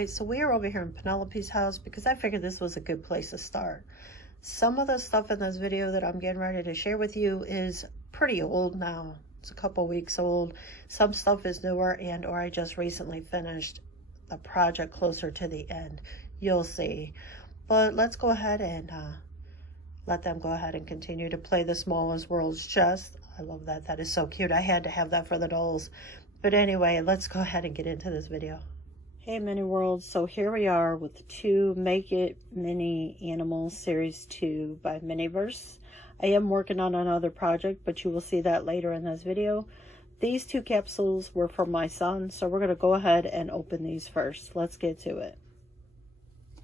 right, so we are over here in Penelope's house because I figured this was a good place to start. Some of the stuff in this video that I'm getting ready to share with you is pretty old now. It's a couple weeks old. Some stuff is newer, and or I just recently finished the project closer to the end. You'll see. But let's go ahead and let them go ahead and continue to play the smallest world's chest. I love that. That is so cute. I had to have that for the dolls. But anyway, let's go ahead and get into this video. Hey mini world, so here we are with 2 Make It Mini Animals Series 2 by Miniverse. I am working on another project, but you will see that later in this video. These 2 capsules were for my son, so we're going to go ahead and open these first. Let's get to it.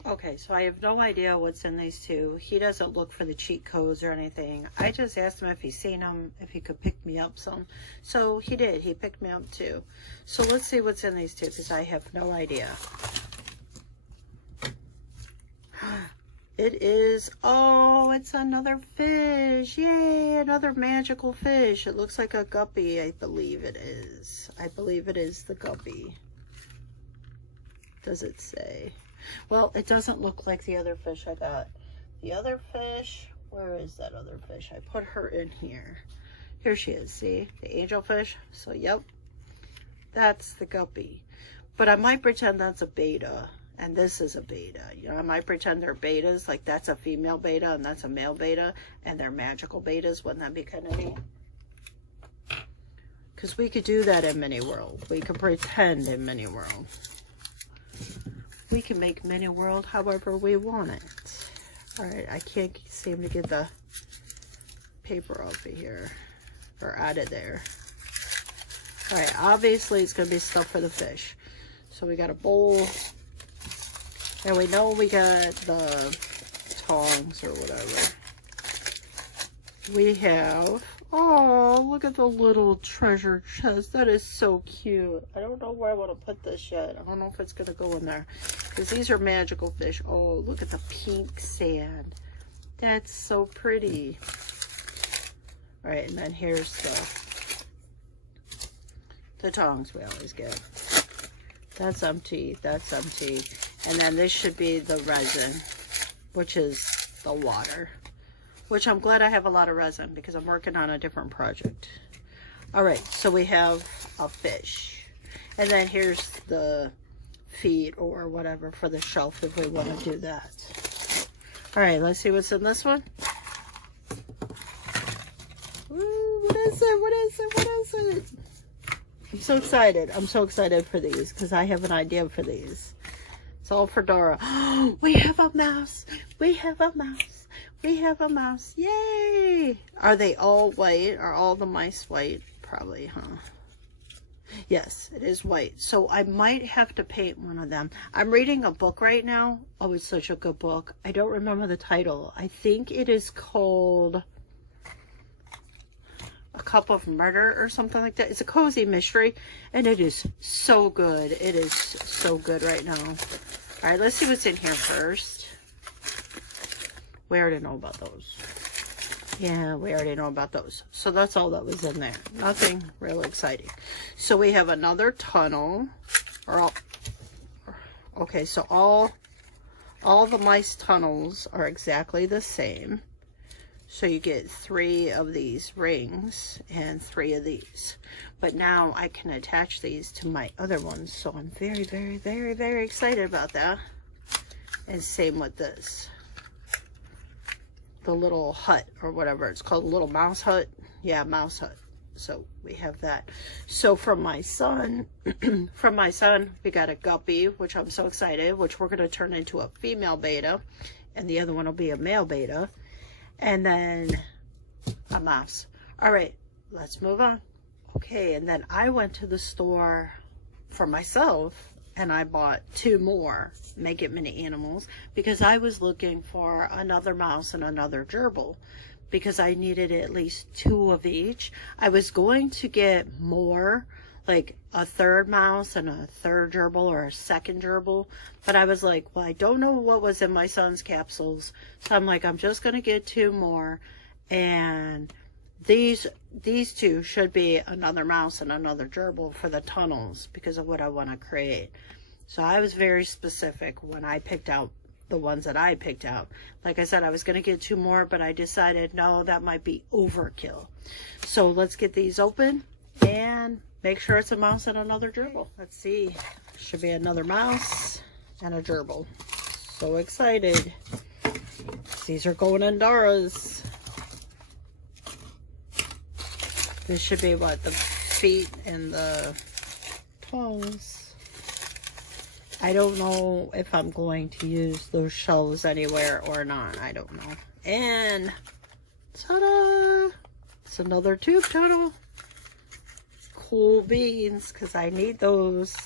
Okay, so I have no idea what's in these 2. He doesn't look for the cheat codes or anything. I just asked him if he's seen them, if he could pick me up some. So he did. He picked me up 2. So let's see what's in these 2 because I have no idea. It is, oh, it's another fish. Yay, another magical fish. It looks like a guppy, I believe it is. I believe it is the guppy. Does it say? Well, it doesn't look like the other fish I got. The other fish, where is that other fish? I put her in here. Here she is, see? The angelfish. So, yep, that's the guppy. But I might pretend that's a beta, and this is a beta. You know, I might pretend they're betas, like that's a female beta and that's a male beta, and they're magical betas. Wouldn't that be kind of neat? Because we could do that in Mini World. We could pretend in Mini World. We can make Mini World however we want it. Alright, I can't seem to get the paper off of here. Or out of there. Alright, obviously it's going to be stuff for the fish. So we got a bowl. And we know we got the tongs or whatever. We have... Oh, look at the little treasure chest. That is so cute. I don't know where I want to put this yet. I don't know if it's going to go in there. Because these are magical fish. Oh, look at the pink sand. That's so pretty. All right, and then here's the tongs we always get. That's empty. That's empty. And then this should be the resin, which is the water. Which I'm glad I have a lot of resin because I'm working on a different project. Alright, so we have a fish. And then here's the feet or whatever for the shelf if we want to do that. Alright, let's see what's in this one. Ooh, what is it? What is it? What is it? I'm so excited. I'm so excited for these because I have an idea for these. It's all for Dora. We have a mouse. We have a mouse. We have a mouse. Yay! Are they all white? Are all the mice white? Probably, huh? Yes, it is white. So I might have to paint one of them. I'm reading a book right now. Oh, it's such a good book. I don't remember the title. I think it is called A Cup of Murder or something like that. It's a cozy mystery, and it is so good. It is so good right now. All right, let's see what's in here first. We already know about those. Yeah, we already know about those. So that's all that was in there. Nothing real exciting. So we have another tunnel. Okay, so all the mice tunnels are exactly the same. So you get 3 of these rings and 3 of these. But now I can attach these to my other ones. So I'm very, very, very, very excited about that. And same with this. The little hut or whatever it's called, a little mouse hut. Yeah, mouse hut. So we have that. So from my son, we got a guppy, which I'm so excited, which we're going to turn into a female beta, and the other one will be a male beta, and then a mouse. All right, let's move on. Okay, and then I went to the store for myself and I bought 2 more Make It Mini Animals because I was looking for another mouse and another gerbil because I needed at least 2 of each. I was going to get more, like a 3rd mouse and a 3rd gerbil or a 2nd gerbil, but I was like, well, I don't know what was in my son's capsules, so I'm like, I'm just going to get 2 more, and these 2 should be another mouse and another gerbil for the tunnels because of what I want to create. So I was very specific when I picked out the ones that I picked out. Like I said, I was going to get 2 more, but I decided, no, that might be overkill. So let's get these open and make sure it's a mouse and another gerbil. Let's see. Should be another mouse and a gerbil. So excited. These are going in Dara's. This should be what, the feet and the tongues. I don't know if I'm going to use those shelves anywhere or not. I don't know. And ta-da! It's another tube tunnel. Cool beans, because I need those.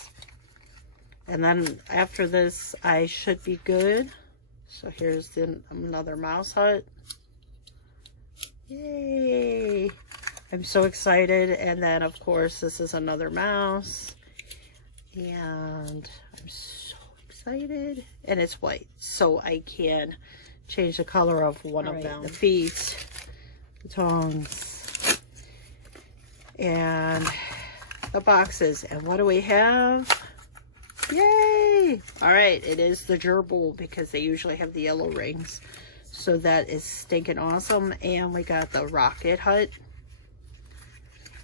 And then after this, I should be good. So here's another mouse hut. Yay! I'm so excited. And then, of course, this is another mouse. And I'm so excited. And it's white, so I can change the color of one of them. The feet, the tongues, and the boxes. And what do we have? Yay! All right, it is the gerbil, because they usually have the yellow rings. So that is stinking awesome. And we got the rocket hut.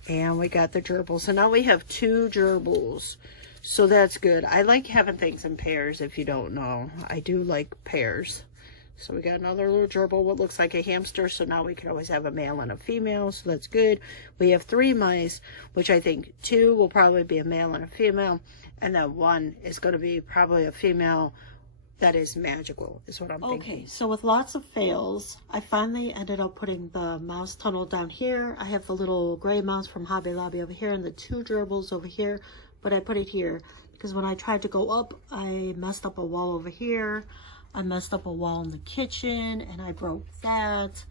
And we got the gerbil. So now we have 2 gerbils. So that's good. I like having things in pairs, if you don't know. I do like pairs. So we got another little gerbil, what looks like a hamster. So now we can always have a male and a female. So that's good. We have 3 mice, which I think 2 will probably be a male and a female. And then 1 is going to be probably a female that is magical, is what I'm thinking. Okay, so with lots of fails, I finally ended up putting the mouse tunnel down here. I have the little gray mouse from Hobby Lobby over here and the 2 gerbils over here. But I put it here because when I tried to go up, I messed up a wall over here. I messed up a wall in the kitchen and I broke that.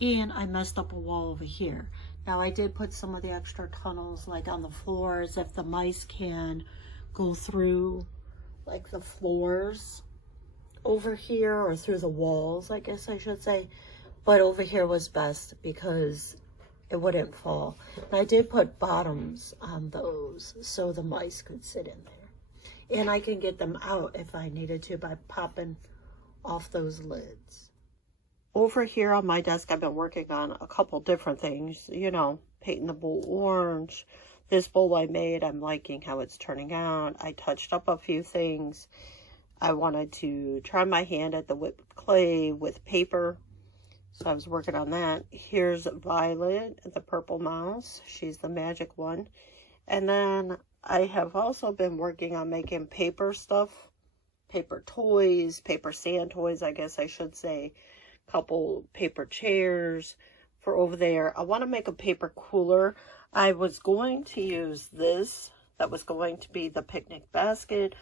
And I messed up a wall over here. Now I did put some of the extra tunnels like on the floors if the mice can go through like the floors over here or through the walls, I guess I should say. But over here was best because it wouldn't fall. And I did put bottoms on those so the mice could sit in there. And I can get them out if I needed to by popping off those lids. Over here on my desk, I've been working on a couple different things. You know, painting the bowl orange. This bowl I made, I'm liking how it's turning out. I touched up a few things. I wanted to try my hand at the whipped clay with paper. So I was working on that. Here's Violet, the purple mouse. She's the magic one. And then I have also been working on making paper stuff. Paper toys, paper sand toys, I guess I should say. Couple paper chairs for over there. I want to make a paper cooler. I was going to use this. That was going to be the picnic basket.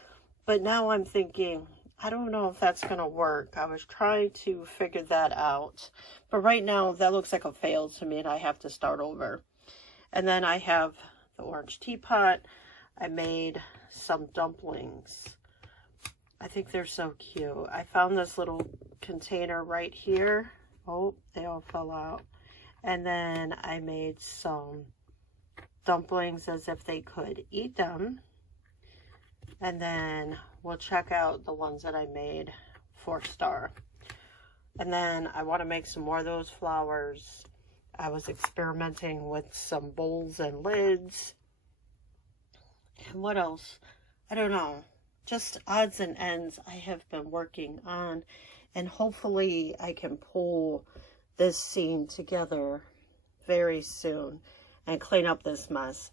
But now I'm thinking, I don't know if that's going to work. I was trying to figure that out. But right now, that looks like a fail to me, and I have to start over. And then I have the orange teapot. I made some dumplings. I think they're so cute. I found this little container right here. Oh, they all fell out. And then I made some dumplings as if they could eat them. And then we'll check out the ones that I made 4-star. And then I want to make some more of those flowers. I was experimenting with some bowls and lids. And what else? I don't know. Just odds and ends I have been working on. And hopefully I can pull this scene together very soon and clean up this mess.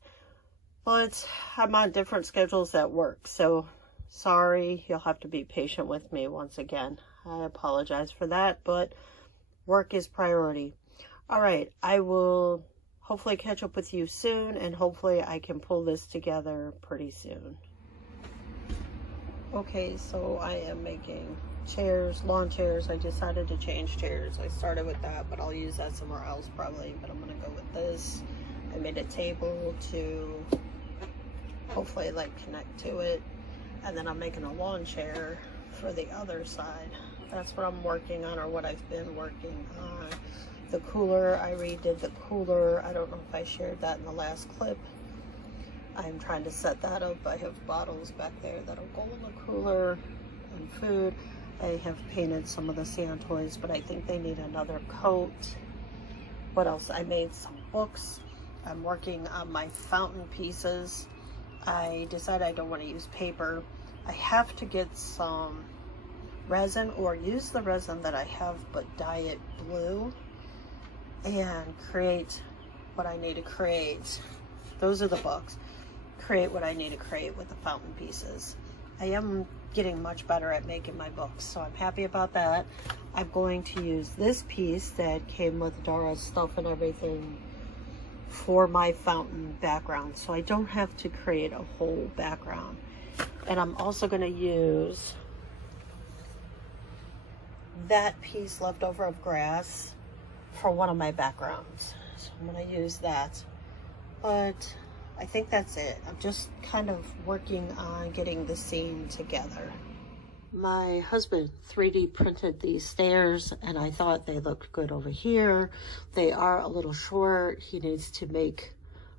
But I'm on different schedules at work, so sorry, you'll have to be patient with me once again. I apologize for that, but work is priority. All right, I will hopefully catch up with you soon, and hopefully I can pull this together pretty soon. Okay, so I am making chairs, lawn chairs. I decided to change chairs. I started with that, but I'll use that somewhere else probably, but I'm gonna go with this. I made a table to hopefully like connect to it, and then I'm making a lawn chair for the other side. That's what I'm working on, or what I've been working on. The cooler, I redid the cooler. I don't know if I shared that in the last clip. I'm trying to set that up. I have bottles back there that'll go in the cooler and food. I have painted some of the sand toys, but I think they need another coat. What else? I made some books. I'm working on my fountain pieces. I decided I don't want to use paper. I have to get some resin, or use the resin that I have but dye it blue and create what I need to create. Those are the books. Create what I need to create with the fountain pieces. I am getting much better at making my books, so I'm happy about that. I'm going to use this piece that came with Dara's stuff and everything for my fountain background, so I don't have to create a whole background. And I'm also going to use that piece left over of grass for one of my backgrounds, so I'm going to use that. But I think that's it. I'm just kind of working on getting the scene together. My husband 3D printed these stairs, and I thought they looked good over here. They are a little short. He needs to make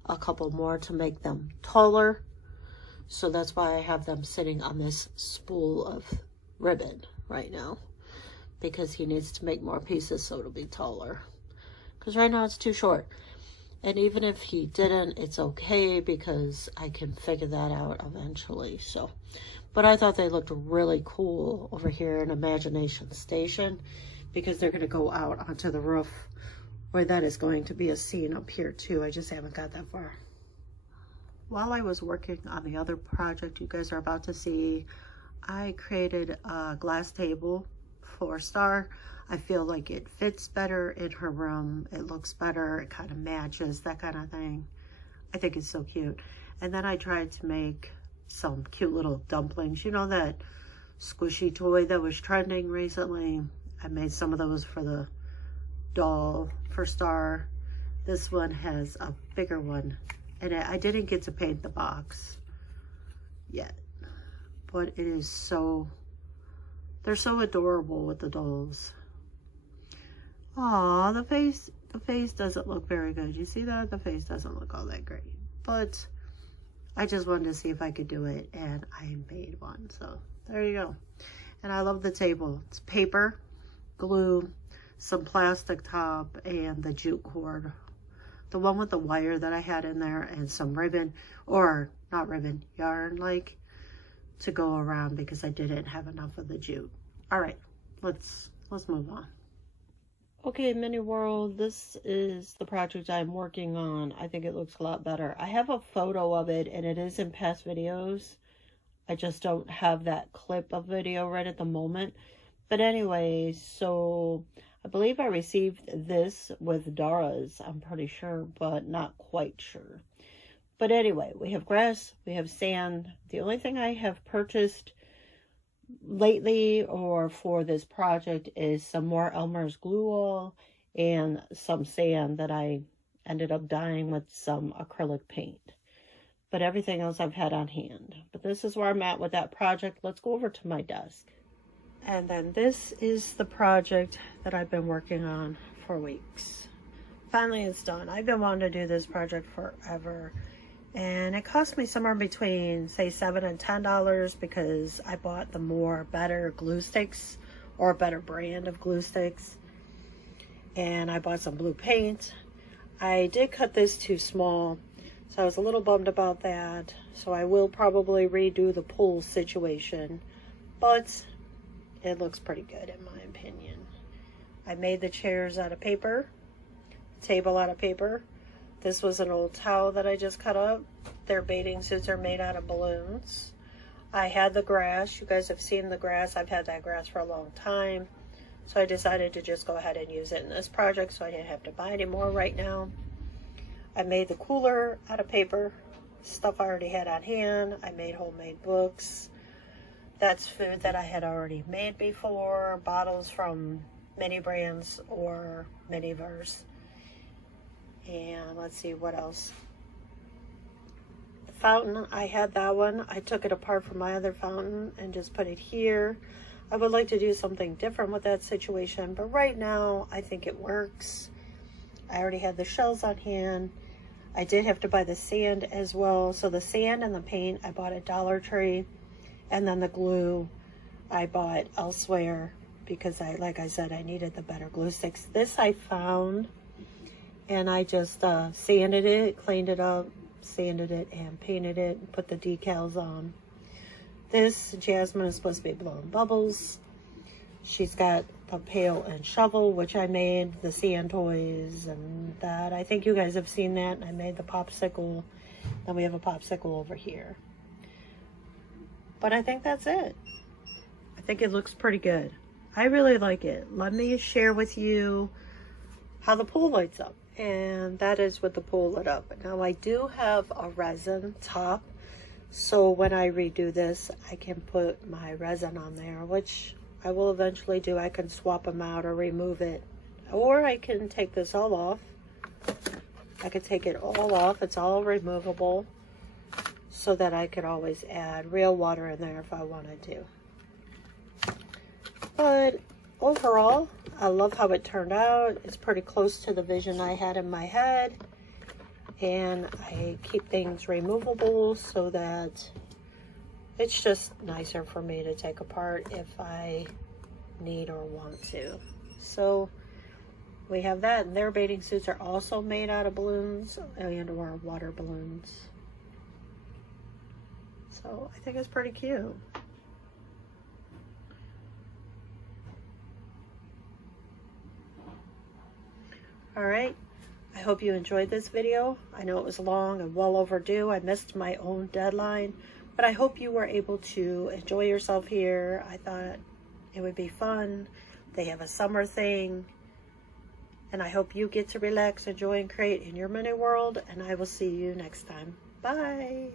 a couple more to make them taller. So that's why I have them sitting on this spool of ribbon right now, because he needs to make more pieces so it'll be taller. Because right now it's too short. And even if he didn't, it's okay, because I can figure that out eventually. So, but I thought they looked really cool over here in Imagination Station, because they're going to go out onto the roof, where that is going to be a scene up here too. I just haven't got that far. While I was working on the other project you guys are about to see, I created a glass table for Star. I feel like it fits better in her room. It looks better. It kind of matches, that kind of thing. I think it's so cute. And then I tried to make some cute little dumplings. You know that squishy toy that was trending recently? I made some of those for the doll for Star. This one has a bigger one. And I didn't get to paint the box yet. But it is so... they're so adorable with the dolls. Aw, the face doesn't look very good. You see that? The face doesn't look all that great. But I just wanted to see if I could do it, and I made one. So there you go. And I love the table. It's paper, glue, some plastic top, and the jute cord. The one with the wire that I had in there, and some ribbon, or not ribbon, yarn like, to go around, because I didn't have enough of the jute. All right, let's move on. Okay, Mini World, this is the project I'm working on. I think it looks a lot better. I have a photo of it, and it is in past videos. I just don't have that clip of video right at the moment. But anyway, so I believe I received this with Dara's, I'm pretty sure, but not quite sure. But anyway, we have grass, we have sand. The only thing I have purchased lately or for this project is some more Elmer's glue wall and some sand that I ended up dyeing with some acrylic paint. But everything else I've had on hand. But this is where I'm at with that project. Let's go over to my desk. And then this is the project that I've been working on for weeks. Finally, it's done. I've been wanting to do this project forever. And it cost me somewhere between, say, $7 and $10, because I bought the better glue sticks, or a better brand of glue sticks. And I bought some blue paint. I did cut this too small, so I was a little bummed about that. So I will probably redo the pool situation. But it looks pretty good in my opinion. I made the chairs out of paper, table out of paper. This was an old towel that I just cut up. Their bathing suits are made out of balloons. I had the grass. You guys have seen the grass. I've had that grass for a long time. So I decided to just go ahead and use it in this project, so I didn't have to buy any more right now. I made the cooler out of paper. Stuff I already had on hand. I made homemade books. That's food that I had already made before. Bottles from many brands or Miniverse. And let's see what else. The fountain, I had that one. I took it apart from my other fountain and just put it here. I would like to do something different with that situation, but right now I think it works. I already had the shells on hand. I did have to buy the sand as well. So the sand and the paint I bought at Dollar Tree, and then the glue I bought elsewhere because like I said, I needed the better glue sticks. This I found, and I just sanded it, cleaned it up, sanded it, and painted it, and put the decals on. This Jasmine is supposed to be blowing bubbles. She's got the pail and shovel, which I made, the sand toys and that. I think you guys have seen that. I made the popsicle. Then we have a popsicle over here. But I think that's it. I think it looks pretty good. I really like it. Let me share with you how the pool lights up. And that is with the pool lit up. Now I do have a resin top. So when I redo this, I can put my resin on there, which I will eventually do. I can swap them out or remove it. Or I can take this all off. I could take it all off. It's all removable. So that I could always add real water in there if I wanted to. But overall, I love how it turned out. It's pretty close to the vision I had in my head. And I keep things removable so that it's just nicer for me to take apart if I need or want to. So we have that. And their bathing suits are also made out of balloons and or water balloons. So I think it's pretty cute. All right. I hope you enjoyed this video. I know it was long and well overdue. I missed my own deadline, but I hope you were able to enjoy yourself here. I thought it would be fun. They have a summer thing, and I hope you get to relax, enjoy, and create in your mini world, and I will see you next time. Bye.